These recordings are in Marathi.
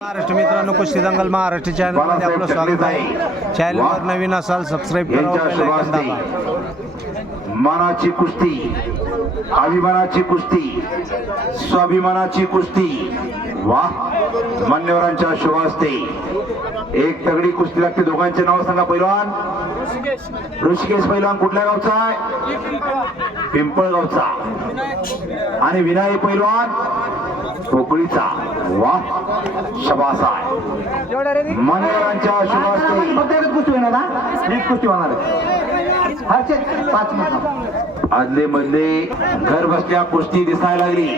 महाराष्ट्र मित्रांनो, कुस्ती दंगल महाराष्ट्र चॅनलमध्ये आपलं स्वागत आहे. चॅनलवर नवीन असाल सबस्क्राईब करा, बेल आयकॉन दाबा. मनाची कुस्ती, अभिमानाची कुस्ती, स्वाभिमानाची कुस्ती. वाह, मान्यवरांच्या शुभ हस्ते एक तगडी कुस्ती लागते. दोघांचे नाव सांगा. पैलवान ऋषिकेश पैलवान कुठल्या गावचा आहे? पिंपळगावचा. आणि विनायक पैलवान पोकळीचा. वाह, शबास आहे. मान्यवरांच्या शुभ हस्ते प्रत्येकच कुस्ती होणार ना, हीच कुस्ती होणार आहे. हरचे 5 मिनिट आदले मधले घर बसल्या कुस्ती दिसायला लागली.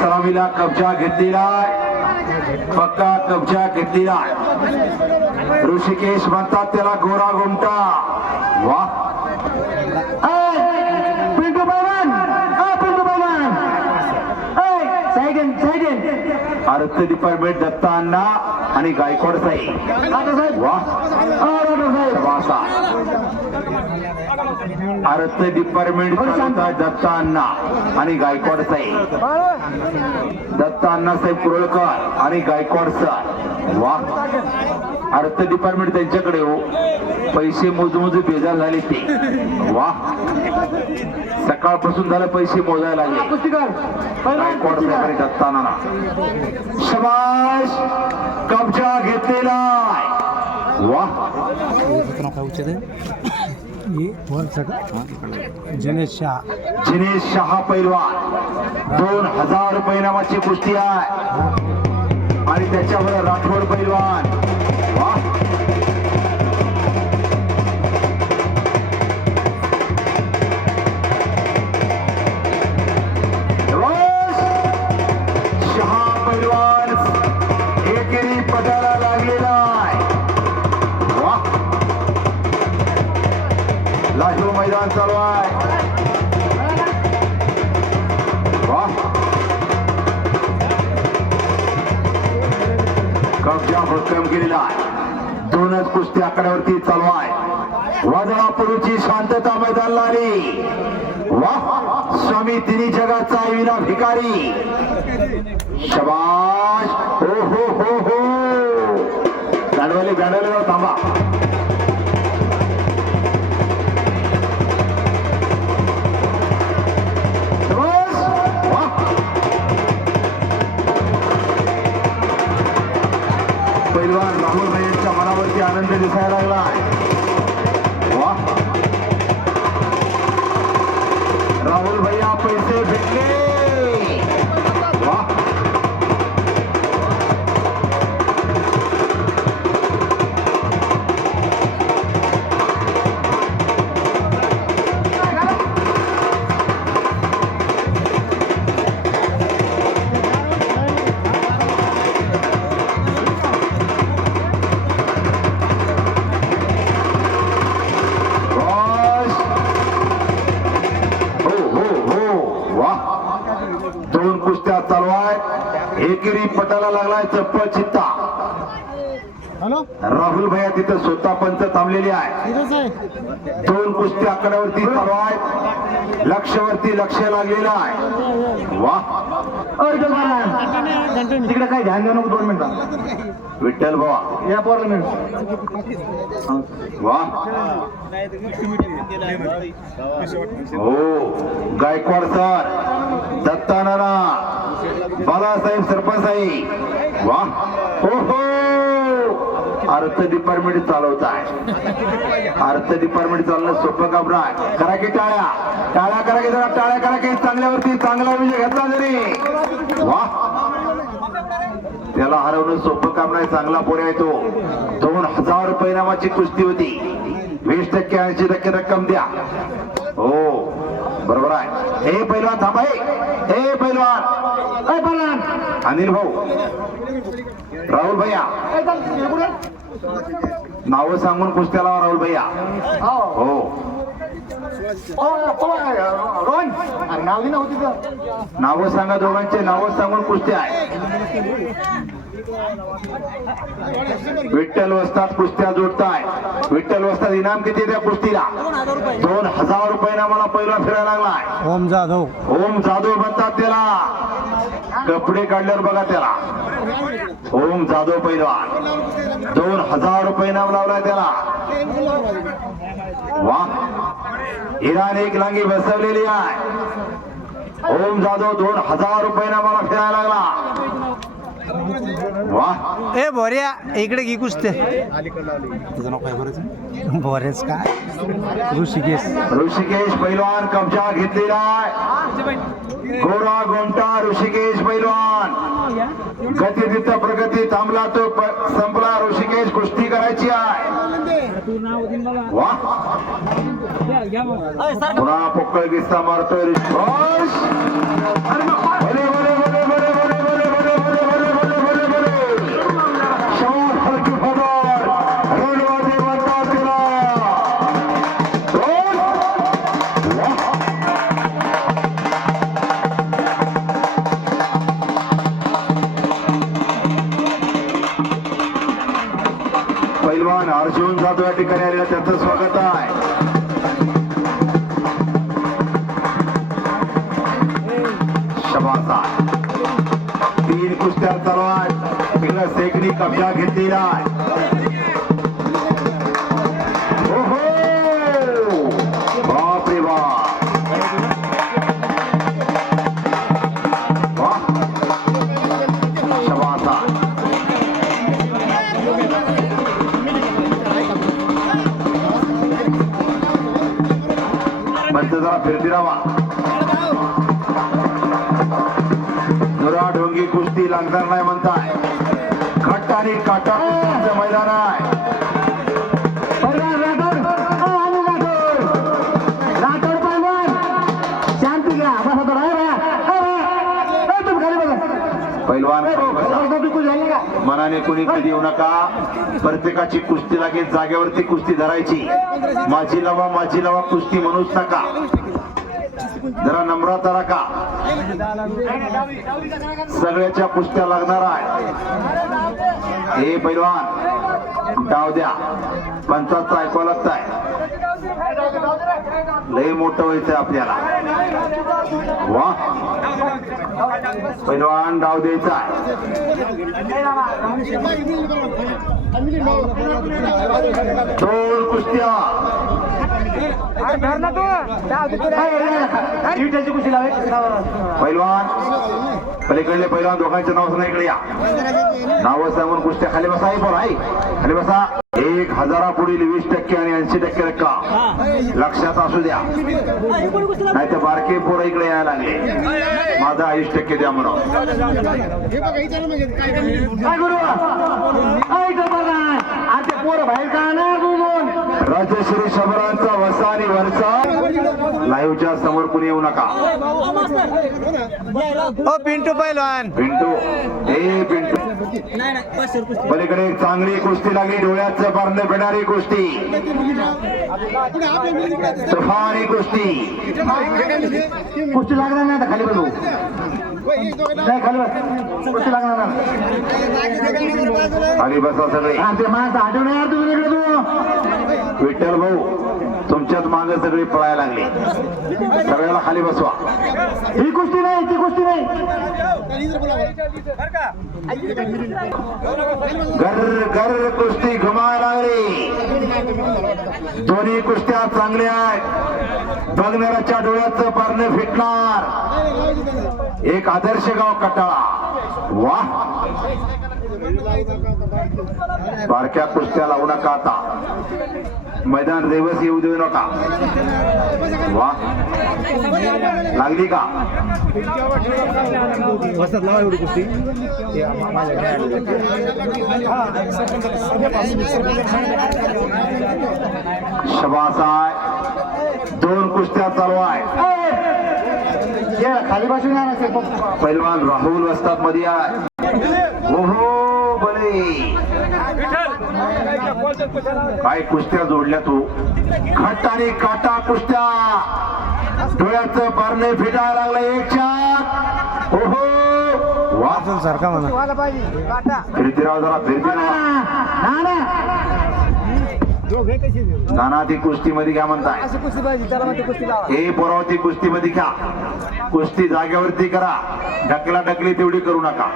सलामीला कब्जा घेतलेला, पक्का कब्जा घेतलेला. ऋषिकेश म्हणतात त्याला गोरा गुमटा. वाह, पिंटू पैलवान, पिंटू पैलवान, साईड अर्थ डिपार्टमेंट दत्ता अण्णा आणि गायकवाड साहेब. वाह, वासा अर्थ डिपार्टमेंट दत्ता अण्णा आणि गायकवाड साहेब. दत्ता अण्णा साहेब कुरळकर आणि गायकवाड सर. वाह, अर्थ डिपार्टमेंट त्यांच्याकडे हो. पैसे मोजून बेजार झाले ते. वाह, सकाळपासून झालं पैसे मोजायला लागले. गायकवाड साहेब आणि दत्ता अण्णा. शबाश, कब्जा घेतलेला. वाह, जिनेश शाह. जिनेश शहा पैलवान 2000 रुपये नामाची कुस्ती आहे. आणि त्याच्यावर राठोड पैलवान. वाह, शहा पैलवान एकेरी पदाला लागलेला आहे. वाह, लाजू मैदान चालू आहे. वाह, कब्जा भक्कम केलेला आहे. दोनच कुस्ती आकड्यावरती चालू आहे. वादळापूर्वीची शांतता मैदान आली. वाह, स्वामी तिन्ही जगाचा विना भिकारी. शबाश. हो हो हो हो, गाडवाले जाऊ. थांबा. पैलवान राहुल भैयांच्या मनावरती आनंद दिसायला लागला. वाह, राहुल भैया पैसे भेटले. वाह, दोन कुस्त्या चालू आहे. एकेरी पटाला लागलाय चप्पल चित्ता. राहुल भैया तिथं स्वतः पंच थांबलेले आहे. दोन कुस्ती आकड्यावरती चालू आहे. लक्षवरती लक्ष लागलेलं आहे. वाह, तिकडे काय ध्यान देऊ नको. 2 मिनिटं विठ्ठल बाबा या पोरला मिळून. वाह, हो, गायकवाड सर, दत्ता नाना, बालासाहेब सरपंच. वाह, हो हो, अर्थ डिपार्टमेंट चालवत आहे. अर्थ डिपार्टमेंट चालणं सोपं काम नाही. करा की टाळ्या, टाळ्या करा की जरा, टाळ्या करा की. चांगल्यावरती चांगला विजय घेतला तरी. वाह, त्याला हरवणं सोपं काम नाही. चांगला पोऱ्या येतो. 2000 रुपये नामाची कुस्ती होती. 20% 80% रक्कम द्या. हो, बरोबर आहे. हे पैलवान थांबा. हे पैलवान अनिल भाऊ, राहुल भैया नाव सांगून कुस्त्या लावा. राहुल भैया हो, नाव सांगा. दोघांचे नाव सांगून कुस्त्या आहे. विठ्ठल वस्ताद कुस्त्या जोडताय. विठ्ठल वस्ताद इनाम किती त्या कुस्तीला? 2000 रुपये मला पहिला फिरायला लागलाय. ओम जाधव. ओम जाधव म्हणतात त्याला. कपडे काढल्यावर बघा त्याला. ओम जाधव पैलवान 2000 रुपये नाम लावलाय त्याला. वा, इराण एक लांगी बसवलेली आहे. ओम जाधव 2000 रुपये नामाला फिरायला लागला. वा, ए बोऱ्या इकडे घे कुस्ते. तुझं नाव काय बरं? बोरेच काय? ऋषिकेश पैलवान कब्जा घेतलेला आहे. गोरा गोमटा ऋषिकेश पैलवान. गती तिथं प्रगती थांबला तो संपला. ऋषिकेश कुस्ती करायची आहे. वा, पुन्हा पोकळ किस्सा मारतोय ऋषिकेश. भले, भले, भले, भले, भले, भले, भले, भले, भले, भले, भले, भले. शाबास, हलकी फटार. रणवादी म्हणतात तिला. दोन. वा. पैलवान अर्जुन जाधव या ठिकाणी आलेला त्याचं स्वागत आहे. शबासा 3 कुस्त्या चालू आहेत. तिकडे सेकनी कब्जा घेतलेला आहे. ओहो, बाप रे बाप. वा, शबासा. म्हणतो जरा फिरती राहा. दुरा ढोंगी कुस्ती लागणार नाही म्हणताय. घट्ट आणि काटा कुस्तीचं मैदान आहे. पैलवान मनाने कुणी कधी येऊ नका. प्रत्येकाची कुस्ती लागेल जागेवरती कुस्ती धरायची. माझी लावा कुस्ती म्हणूच नका. जरा नम्रता राखा. सगळ्याच्या कुस्त्या लागणार आहे. हे पैलवान डाव द्या. पंचाचं ऐकावं लागतंय. लय मोठं व्हायचंय आपल्याला. वा, पैलवान डाव द्यायचा आहे. दोन कुस्त्या. पैलवान पलीकडले पैलवान दोघांच्या नाव सांगा. इकडे या. नाव सांगून कुस्त्या खाली बसा. खाली बसा. 1000 पुढील 20% आणि 80% रक्कम लक्षात असू द्या. नाही तर बारके पोरं इकडे यायला लागले. माझा 80% द्या म्हणून. राजश्री शबरांचा वसा आणि वरचा लाईव्हच्या समोर कुणी येऊ नका. ओ पिंटू पैलवान. पिंटू, ए पिंटू. पलीकडे एक चांगली कुस्ती लागली. डोळ्याचं पारणं भेटणारी कुस्ती. तुफानी कुस्ती. कुस्ती लागणार नाही. खाली बसू. खाली बस. कुस्ती लागणार नाही. खाली बसा सगळे. विठ्ठल भाऊ तुमच्यात मागे सगळी पळायला लागली. सगळ्याला खाली बसवा. ही कुस्ती नाही, ती कुस्ती नाही. गर गर कुस्ती घुमायला लागली. दोन्ही कुस्त्या चांगल्या आहेत. बघणाऱ्याच्या डोळ्याचं पारणं फिटणार. एक आदर्श गाव कटाळा. वा, बारक्या कुस्त्या लावू नका. आता मैदान रेवस येऊ देऊ नका. वा, लागली का? शबास आहे. 2 कुस्त्या चालू आहे. खाली बसून पैलवान राहुल वस्ताद मध्ये आहे. ओहो बले, काय कुस्त्या जोडल्या तू. घट्ट आणि काटा कुस्त्या. डोळ्याचं पारणे फिटायला लागलं. एक चार. ओहो वा अजून सारखा म्हणा. फिरतीराव जरा नाना ती कुस्तीमध्ये घ्या म्हणताय. हे पोरावती कुस्तीमध्ये घ्या. कुस्ती जागेवरती करा. ढकला ढकली तेवढी करू नका.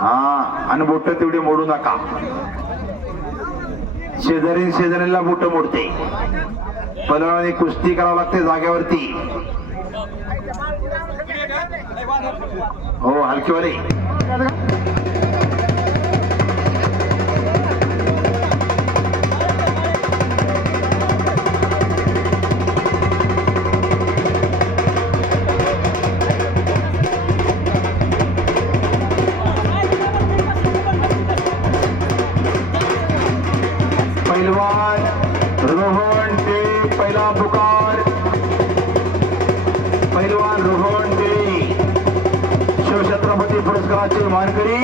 हा आणि बोट तेवढी मोडू नका. शेजारीला बोट मोडते. पहिल्यांदा कुस्ती करावं लागते जागेवरती. हो हलकीवाले पैलवान रोहन डे पहिला पुकार. पैलवान रोहन डे शिवछत्रपती पुरस्काराचे मानकरी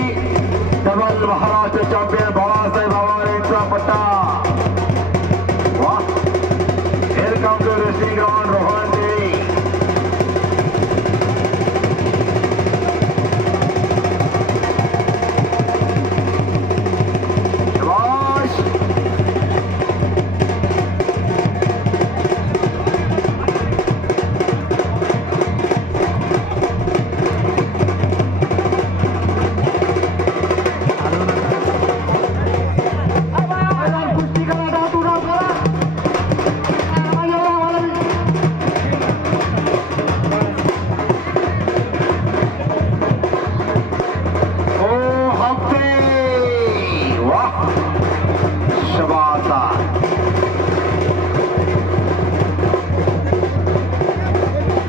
डबल महाराष्ट्र चॅम्पियन बाळासाहेब आव्हाड यांचा पट्टा. वा welcome to wrestling ground Rohan डे.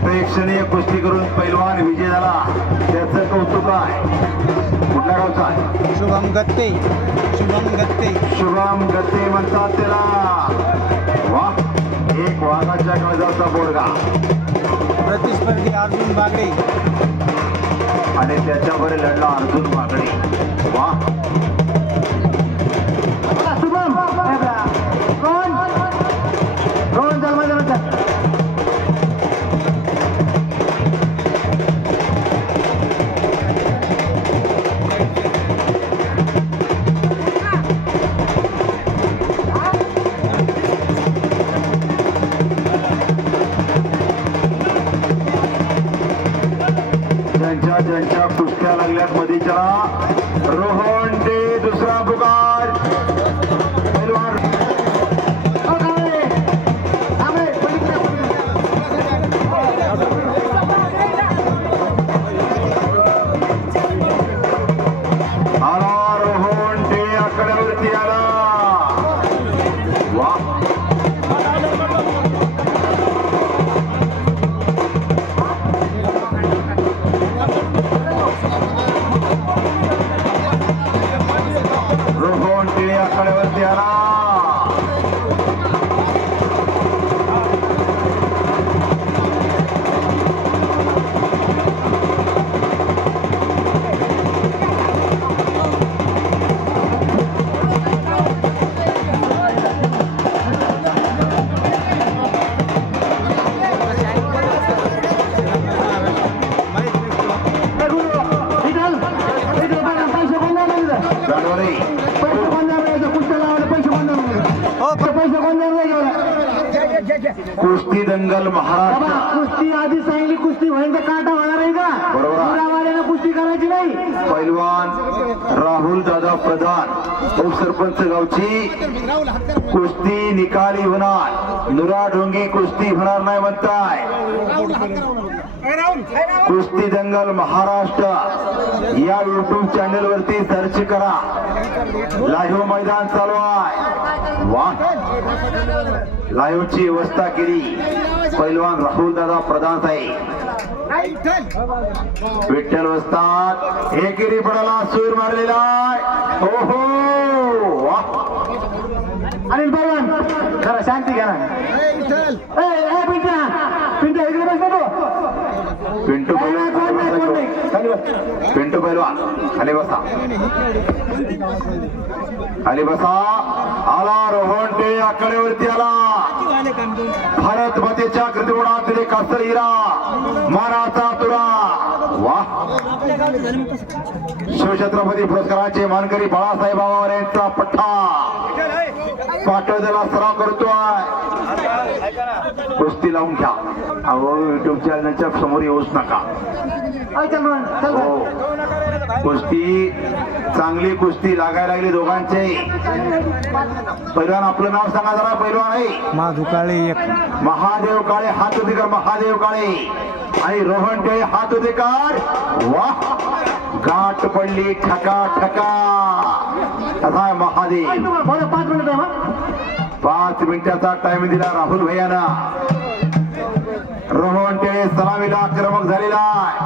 प्रेक्षणीय कुस्ती करून पैलवान विजय झाला. त्याचं कौतुक आहे. कुठल्या गावचा आहे? शुभम गत्ते. शुभम गत्ते. शुभम गत्ते म्हणतात त्याला. वा एक वाघाच्या काळजाचा बोडगा. प्रतिस्पर्धी अर्जुन बागडे आणि त्याच्यावर लढला अर्जुन बागडे. वा शुभम कोण कोण जन्म ज्यांच्या कुस्त्या लागल्यात मधीच्या रोहन डे दुसरा पुकार. पैलवान आला. रोहन डे आकड्यावरती आला. वा रोहन डे आकड्यावरती आला. कुस्ती दंगल महाराष्ट्र. कुस्ती आधी सांगितली कुस्ती व्हायचं काटा होणार आहे का? बरोबर. मुलावाल्यानं कुस्ती करायची नाही. पैलवान राहुल दादा प्रधान उपसरपंच गावची कुस्ती निकाली होणार. नुरा ढोंगी कुस्ती होणार नाही म्हणताय. कुस्ती दंगल महाराष्ट्र या युट्यूब चॅनल वरती सर्च करा. लाईव्ह मैदान चालू आहे. वा लाईव्हची व्यवस्था केली पैलवान राहुल दादा प्रधान साहेब. विठ्ठल वस्ताद एकेरी पडाला सूर मारलेला आहे. ओहो वा अनिल पवार जरा शांती घ्या ना. पिंट्या इकडे बस ना तो. पिंटू पिंटू पैलवान खाली बसा. खाली बसा. आला रोहन डे आकड्यावरती आला. भारत मातेच्या कृतिगुणात कासर हिरा मानाचा तुरा. वा शिवछत्रपती पुरस्काराचे मानकरी बाळासाहेब आवार यांचा पठ्ठा पाटोद्याला सराव करतोय. कुस्ती लावून घ्या. अहो युट्यूब चॅनलच्या समोर येऊच नका. हो कुस्ती चांगली कुस्ती लागायला लागली दोघांचे. पैलवान आपलं नाव सांगा जरा. पैलवान आहे माधुकाळे एक. महादेव काळे हात उदेकर. महादेव काळे आणि रोहन टेळे हात उदेकर. वाह गाठ पडली ठका ठका. असा आहे महादेव. 5 मिनिटाचा टाइम दिला राहुल भैयाना. रोहन टेळे सलामीला आक्रमक झालेला आहे.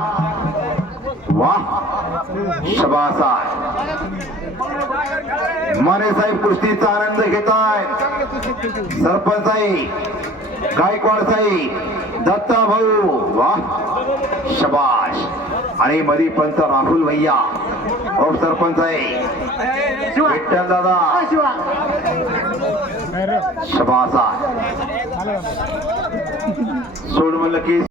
वाह शबास आहे. माने साहेब कुस्तीचा आनंद घेताय. सरपंच आहे गायकवाड साहेब दत्ता भाऊ. वाह शबाश. आणि मधी पंच राहुल भैया और सरपंच आहे विठ्ठल दादा. शबास आहे. सोड म्हणलं की